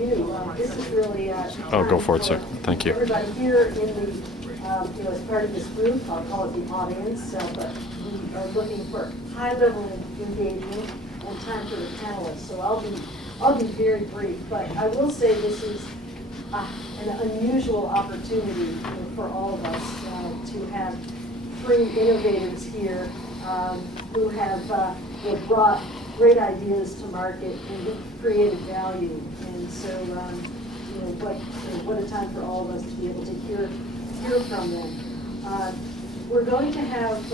This is really oh, go for it, sir. Thank you. Everybody here in the, as part of this group, I'll call it the audience, but we are looking for high-level engagement and time for the panelists. So I'll be very brief, but I will say this is an unusual opportunity for all of us to have three innovators here who have brought great ideas to market and have created value. And so, what a time for all of us to be able to hear from them. We're going to have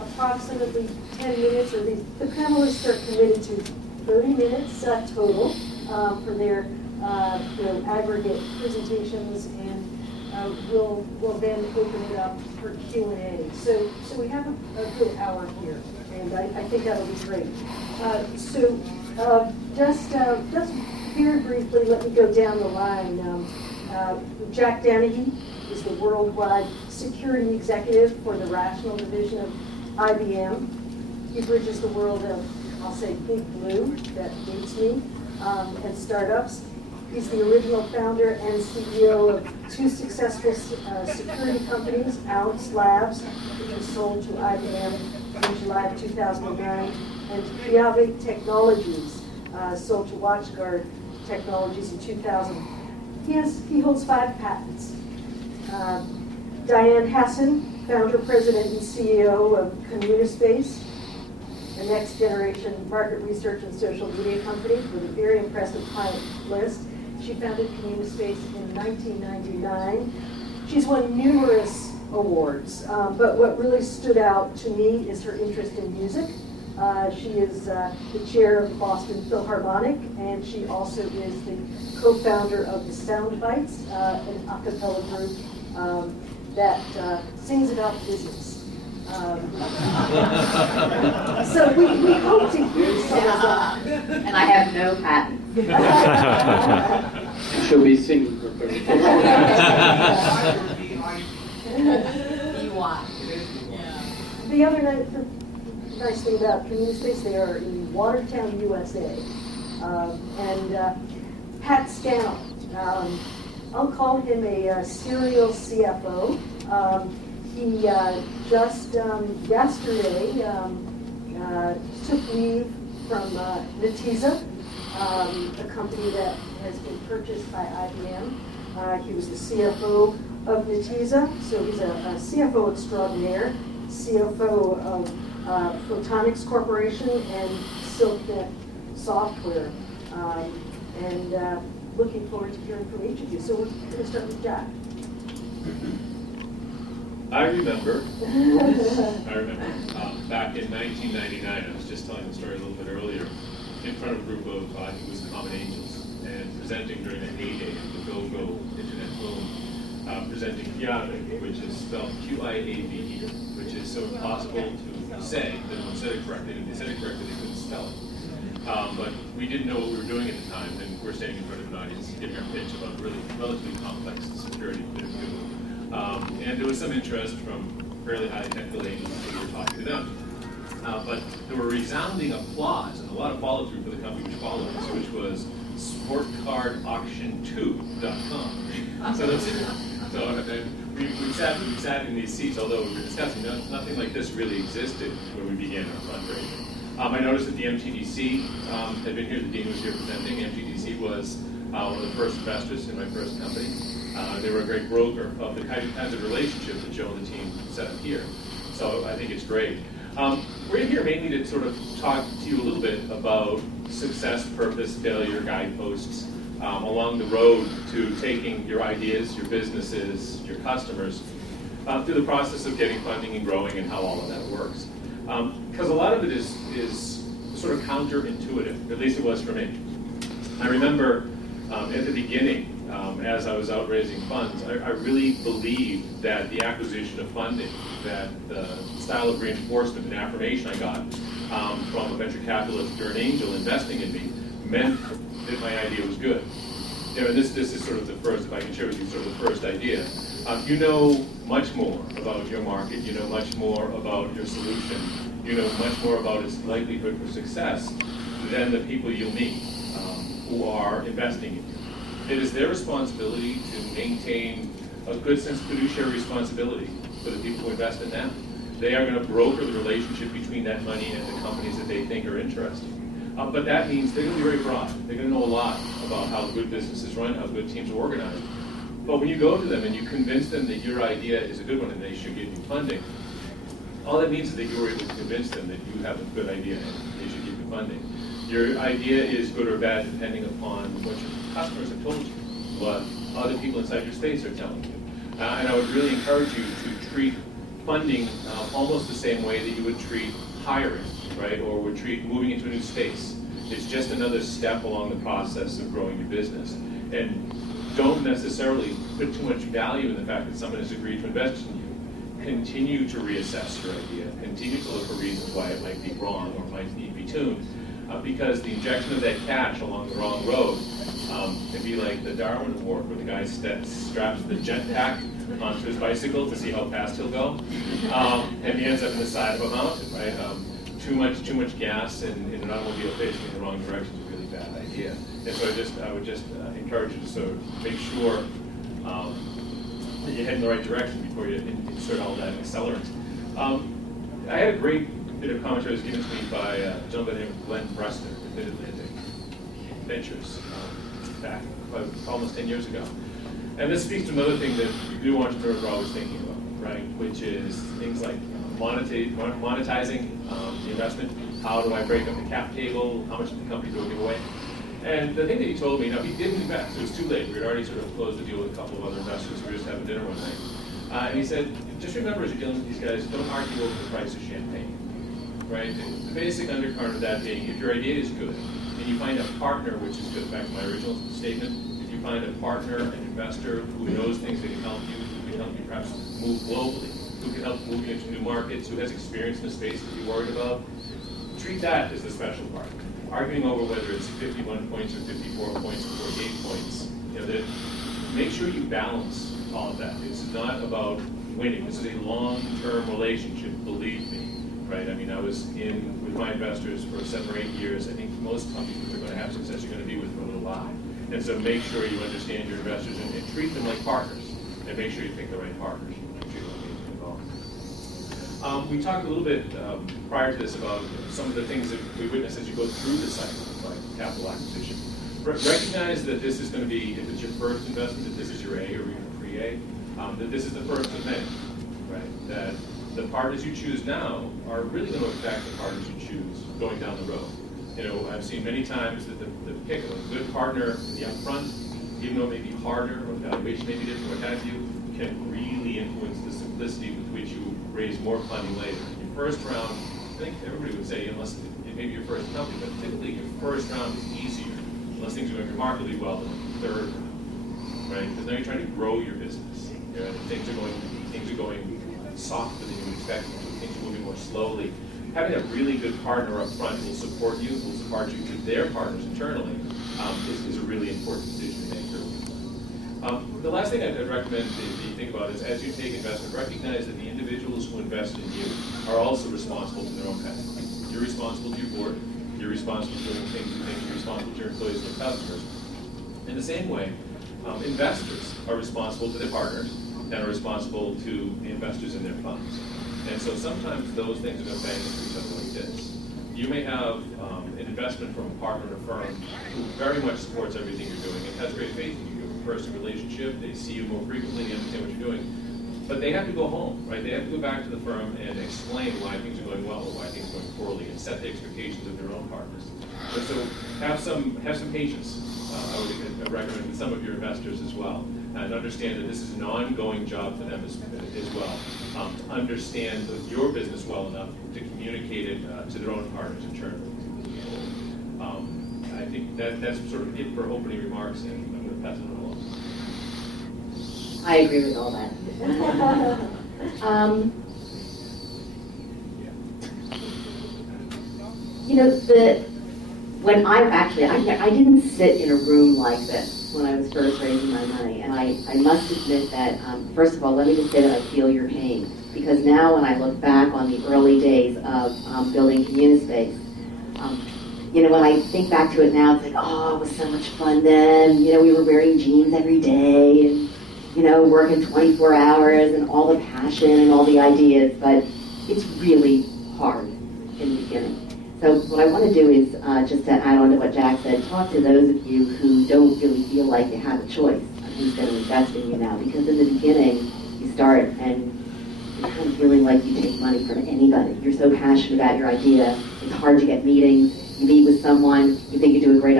approximately 10 minutes, or the panelists are committed to 30 minutes total for their aggregate presentations, and we'll then open it up for Q&A. So we have a good hour here, and I think that'll be great. Just very briefly, let me go down the line. Jack Danahy is the worldwide security executive for the Rational division of IBM. He bridges the world of, I'll say, big blue, that dates me, and startups. He's the original founder and CEO of two successful security companies, Ounce Labs, which was sold to IBM in July of 2009, and Piave Technologies, sold to WatchGuard Technologies in 2000. He holds 5 patents. Diane Hassan, founder, president, and CEO of Communispace, a next-generation market research and social media company with a very impressive client list. She founded Communispace in 1999. She's won numerous awards, but what really stood out to me is her interest in music. She is the chair of the Boston Philharmonic, and she also is the co-founder of the Sound Bites, an a cappella group that sings about business. So we hope to hear some of that. And I have no patent. She'll be singing for presentation. The other nice thing about Communispace, they are in Watertown, USA. Pat Scannell, I'll call him a serial CFO. He just yesterday took leave from Netezza, a company that has been purchased by IBM. He was the CFO of Netezza, so he's a CFO extraordinaire, CFO of Photonics Corporation and SilkNet Software. Looking forward to hearing from each of you. So we're going to start with Jack. I remember back in 1999, I was just telling the story a little bit earlier, in front of a group of, I think it was Common Angels, and presenting during the heyday of the go-go internet boom, presenting Piave, which is spelled Q-I-A-V-E, which is so impossible to say that no one said it correctly. If they said it correctly, they couldn't spell it. But we didn't know what we were doing at the time, and we're standing in front of an audience giving our pitch about a really relatively complex security bit of Google. And there was some interest from fairly high technical agents who were talking to them. But there were resounding applause and a lot of follow-through for the company which followed us, which was sportcardauction2.com. So we sat in these seats, although we were discussing, nothing like this really existed when we began our fundraising. I noticed that the MTDC had been here, the dean was here presenting. MTDC was one of the first investors in my first company. They were a great broker of the kinds of relationships that Joe and the team set up here. So I think it's great. We're here mainly to sort of talk to you a little bit about success, purpose, failure, guideposts along the road to taking your ideas, your businesses, your customers through the process of getting funding and growing and how all of that works. Because a lot of it is sort of counterintuitive, at least it was for me. I remember at the beginning, as I was out raising funds, I really believed that the acquisition of funding, that the style of reinforcement and affirmation I got from a venture capitalist or an angel investing in me meant that my idea was good. And this is sort of the first, if I can share with you, sort of the first idea. You know much more about your market, you know much more about your solution, you know much more about its likelihood for success than the people you'll meet. who are investing in you. It is their responsibility to maintain a good sense of fiduciary responsibility for the people who invest in them. They are going to broker the relationship between that money and the companies that they think are interesting. But that means they're going to be very broad. They're going to know a lot about how good businesses run, how good teams are organized. But when you go to them and you convince them that your idea is a good one and they should give you funding, all that means is that you were able to convince them that you have a good idea and they should give you funding. Your idea is good or bad depending upon what your customers have told you, what other people inside your space are telling you. And I would really encourage you to treat funding almost the same way that you would treat hiring, right? Or would treat moving into a new space. It's just another step along the process of growing your business. And don't necessarily put too much value in the fact that someone has agreed to invest in you. Continue to reassess your idea. Continue to look for reasons why it might be wrong or might need to be tuned. Because the injection of that cash along the wrong road can be like the Darwin Award, where the guy straps the jetpack onto his bicycle to see how fast he'll go, and he ends up in the side of a mountain, right? Too much gas in an automobile facing in the wrong direction is a really bad idea. And so I would just encourage you to sort of make sure that you head in the right direction before you insert all that accelerant. I had a great bit of commentary that was given to me by a gentleman by the name of Glenn Brester at Mid-Atlantic Ventures back almost 10 years ago. And this speaks to another thing that new entrepreneurs are always thinking about, right? Which is things like monetizing the investment. How do I break up the cap table? How much of the company do I give away? And the thing that he told me, now he didn't invest, it was too late. We had already sort of closed the deal with a couple of other investors. We were just having dinner one night. And he said, just remember as you're dealing with these guys, don't argue over the price of champagne, right? The basic undercurrent of that being, if your idea is good, and you find a partner, which is good, back to my original statement, if you find a partner, an investor who knows things that can help you, who can help you perhaps move globally, who can help move you into new markets, who has experience in the space that you're worried about, treat that as the special part. Arguing over whether it's 51 points or 54 points or 48 points, make sure you balance all of that. It's not about winning. This is a long-term relationship, believe me. Right? I mean, I was in with my investors for 7 or 8 years. I think most companies that are going to have success, you're going to be with for a little while. And so make sure you understand your investors and treat them like partners. And make sure you pick the right partners. We talked a little bit prior to this about some of the things that we witness as you go through the cycle, like capital acquisition. Recognize that this is going to be, if it's your first investment, that this is your A or even pre-A, that this is the first of many, right? That the partners you choose now are really going to affect the partners you choose going down the road. I've seen many times that the pick of a good partner in the upfront, even though it may be harder or the valuation may be different, what have you, can really influence the simplicity with which you raise more funding later. In your first round, I think everybody would say, unless it may be your first company, but typically your first round is easier, unless things are going remarkably well than the third round, right? Because now you're trying to grow your business. Things are going softer than you would expect, things are moving more slowly. Having a really good partner up front who will support you, who will support you to their partners internally, is a really important decision to make. The last thing I'd recommend that you think about is, as you take investment, recognize that the individuals who invest in you are also responsible to their own path. You're responsible to your board. You're responsible for doing things you think. You're responsible to your employees and your customers. In the same way, investors are responsible to their partners and are responsible to the investors in their funds. And so sometimes those things are going to bang into each other like this. You may have an investment from a partner or a firm who very much supports everything you're doing and has great faith in you. You have a personal relationship, they see you more frequently, they understand what you're doing. But they have to go home, right? They have to go back to the firm and explain why things are going well or why things are going poorly and set the expectations of their own partners. And so have some patience, I would recommend, with some of your investors as well. And understand that this is an ongoing job for them as well. To understand your business well enough to communicate it to their own partners internally. I think that's sort of it for opening remarks, and I'm going to pass it along. I agree with all that. When I didn't sit in a room like this when I was first raising my money, and I must admit that, first of all, let me just say that I feel your pain, because now when I look back on the early days of building CommuniSpace, you know, when I think back to it now, it's like, oh, it was so much fun then. You know, we were wearing jeans every day and, you know, working 24 hours and all the passion and all the ideas, but it's really hard in the beginning. So what I want to do is, just to add on to what Jack said, talk to those of you who don't really feel like you have a choice on who's going to invest in you now, because in the beginning, you start and you're kind of feeling like you take money from anybody. You're so passionate about your idea, it's hard to get meetings. You meet with someone, you think you do a great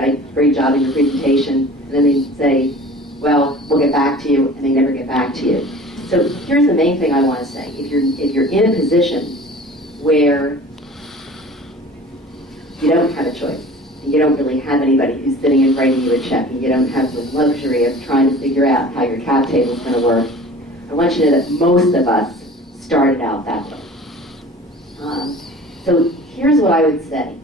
job in your presentation, and then they say, well, we'll get back to you, and they never get back to you. So here's the main thing I want to say. If you're in a position where you don't have a choice, and you don't really have anybody who's sitting and writing you a check, and you don't have the luxury of trying to figure out how your cap table is going to work, I want you to know that most of us started out that way. So here's what I would say.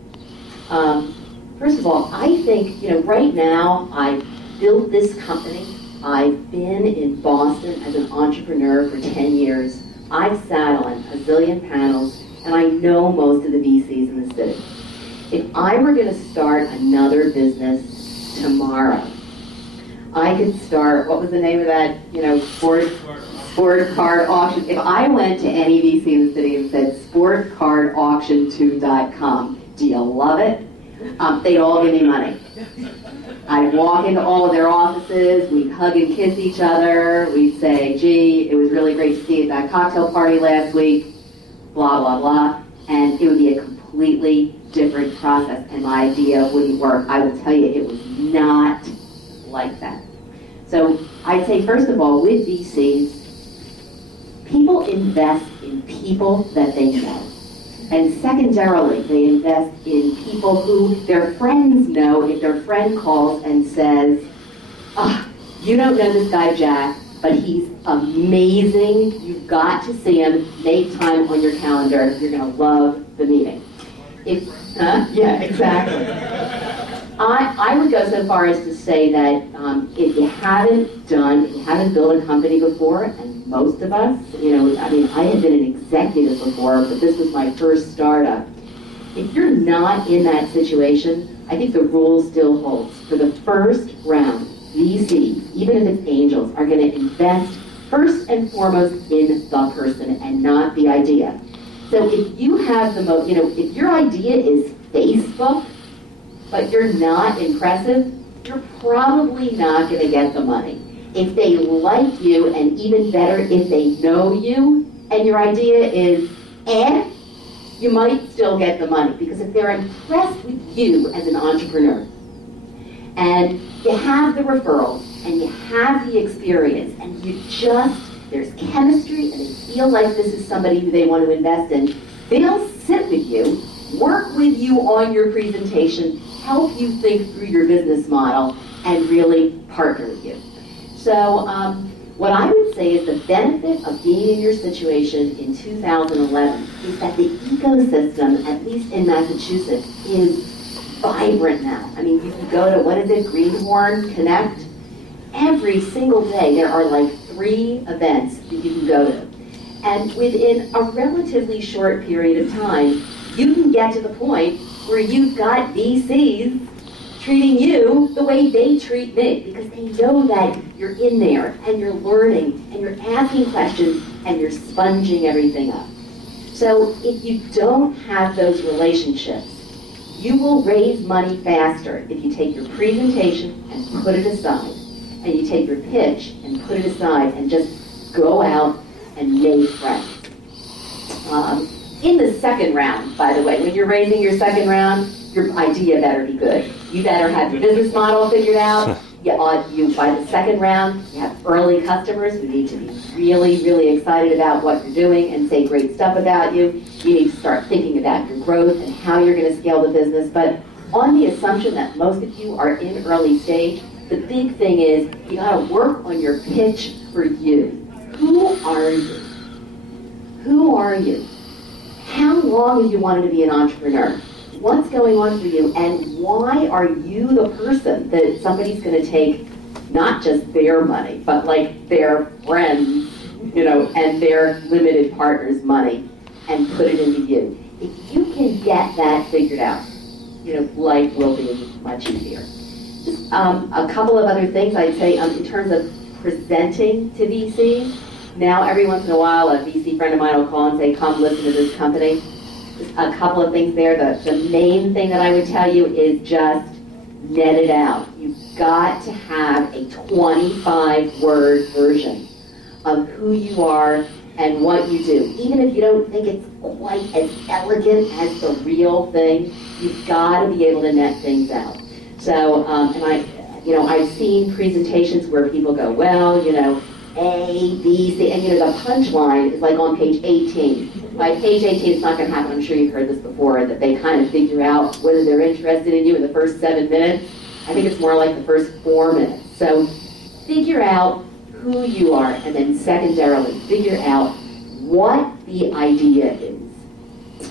First of all, I think, you know, right now I've built this company. I've been in Boston as an entrepreneur for 10 years. I've sat on a zillion panels, and I know most of the VCs in the city. If I were going to start another business tomorrow, I could start, what was the name of that, you know, sport card auction. If I went to any VC in the city and said, sportcardauction2.com, do you love it? They'd all give me money. I'd walk into all of their offices, we'd hug and kiss each other, we'd say, gee, it was really great to see you at that cocktail party last week, blah, blah, blah, and it would be a completely different process, and my idea wouldn't work. I will tell you, it was not like that. So I'd say, first of all, with VCs, people invest in people that they know. And secondarily, they invest in people who their friends know. If their friend calls and says, oh, you don't know this guy Jack, but he's amazing. You've got to see him. Make time on your calendar. You're going to love the meeting. Yeah, exactly. I would go so far as to say that if you haven't built a company before, and most of us, you know, I mean, I had been an executive before, but this was my first startup. If you're not in that situation, I think the rule still holds. For the first round, VCs, even if it's angels, are going to invest first and foremost in the person and not the idea. So if you have the most, you know, if your idea is Facebook, but you're not impressive, you're probably not going to get the money. If they like you, and even better, if they know you, and your idea is you might still get the money. Because if they're impressed with you as an entrepreneur, and you have the referrals, and you have the experience, and there's chemistry, and they feel like this is somebody who they want to invest in, they'll sit with you, work with you on your presentation, help you think through your business model, and really partner with you. So what I would say is the benefit of being in your situation in 2011 is that the ecosystem, at least in Massachusetts, is vibrant now. I mean, you can go to, what is it, Greenhorn Connect? Every single day there are like 3 events that you can go to. And within a relatively short period of time, you can get to the point where you've got VCs treating you the way they treat me, because they know that you're in there and you're learning and you're asking questions and you're sponging everything up. So if you don't have those relationships, you will raise money faster if you take your presentation and put it aside, and you take your pitch and put it aside and just go out and make friends. In the second round, by the way, when you're raising your second round, your idea better be good. You better have your business model figured out. By the second round, you have early customers who need to be really, really excited about what you're doing and say great stuff about you. You need to start thinking about your growth and how you're going to scale the business. But on the assumption that most of you are in early stage, the big thing is you got to work on your pitch for you. Who are you? Who are you? How long have you wanted to be an entrepreneur? What's going on for you, and why are you the person that somebody's going to take not just their money, but like their friends, you know, and their limited partners' money and put it into you? If you can get that figured out, life will be much easier. Just a couple of other things I'd say in terms of presenting to VCs. Now, every once in a while, a VC friend of mine will call and say, come listen to this company. Just a couple of things there. The main thing that I would tell you is just net it out. You've got to have a 25-word version of who you are and what you do. Even if you don't think it's quite as elegant as the real thing, you've got to be able to net things out. So, I've seen presentations where people go, well, A, B, C, and the punchline is like on page 18. By page 18, it's not going to happen. I'm sure you've heard this before, that they kind of figure out whether they're interested in you in the first 7 minutes. I think it's more like the first 4 minutes. So figure out who you are, and then secondarily, figure out what the idea is,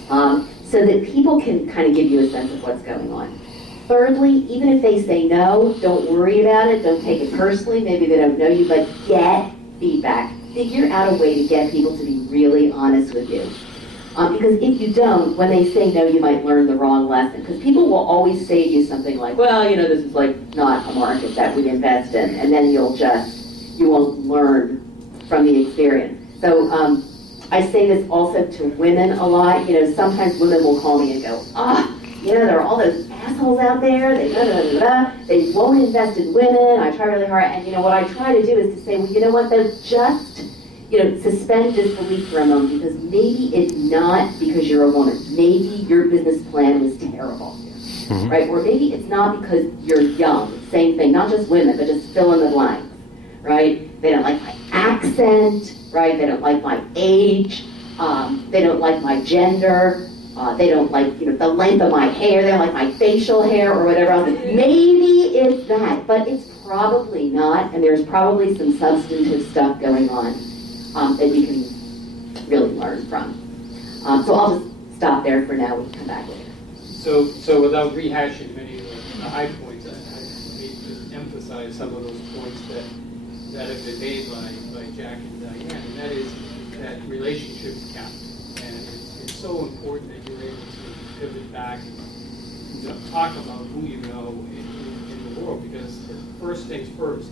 so that people can kind of give you a sense of what's going on. Thirdly, even if they say no, don't worry about it. Don't take it personally. Maybe they don't know you, but get feedback. Figure out a way to get people to be really honest with you. Because if you don't, when they say no, you might learn the wrong lesson. Because people will always say to you something like, well, this is like not a market that we invest in. And then you won't learn from the experience. So I say this also to women a lot. Sometimes women will call me and go, there are all those assholes out there, they won't invest in women, I try really hard, and what I try to do is to say, well, you know what, though, just, suspend disbelief for a moment, because maybe it's not because you're a woman. Maybe your business plan was terrible, right? Or maybe it's not because you're young. Same thing, not just women, but just fill in the blanks, right? They don't like my accent, right? They don't like my age, they don't like my gender, they don't like, the length of my hair, they don't like my facial hair or whatever else. Maybe it's that, but it's probably not, and there's probably some substantive stuff going on that you can really learn from. So I'll just stop there for now. We can come back later. So without rehashing many of the high points, I need to emphasize some of those points that have been made by Jack and Diane, and that is that relationships count. And it's so important that you're able to pivot back and talk about who you know in the world, because first things first,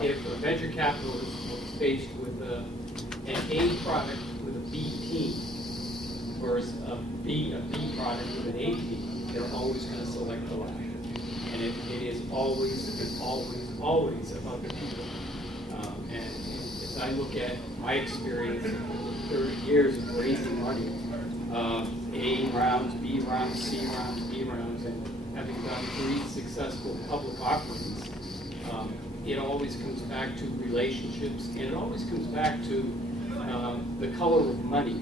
if a venture capitalist was faced with an A product with a B team versus a B product with an A team, they're always going to select the latter. And it is always about the people. And as I look at my experience in 30 years of raising money, A rounds, B rounds, C rounds, D rounds, and having done 3 successful public offerings, it always comes back to relationships, and it always comes back to the color of money.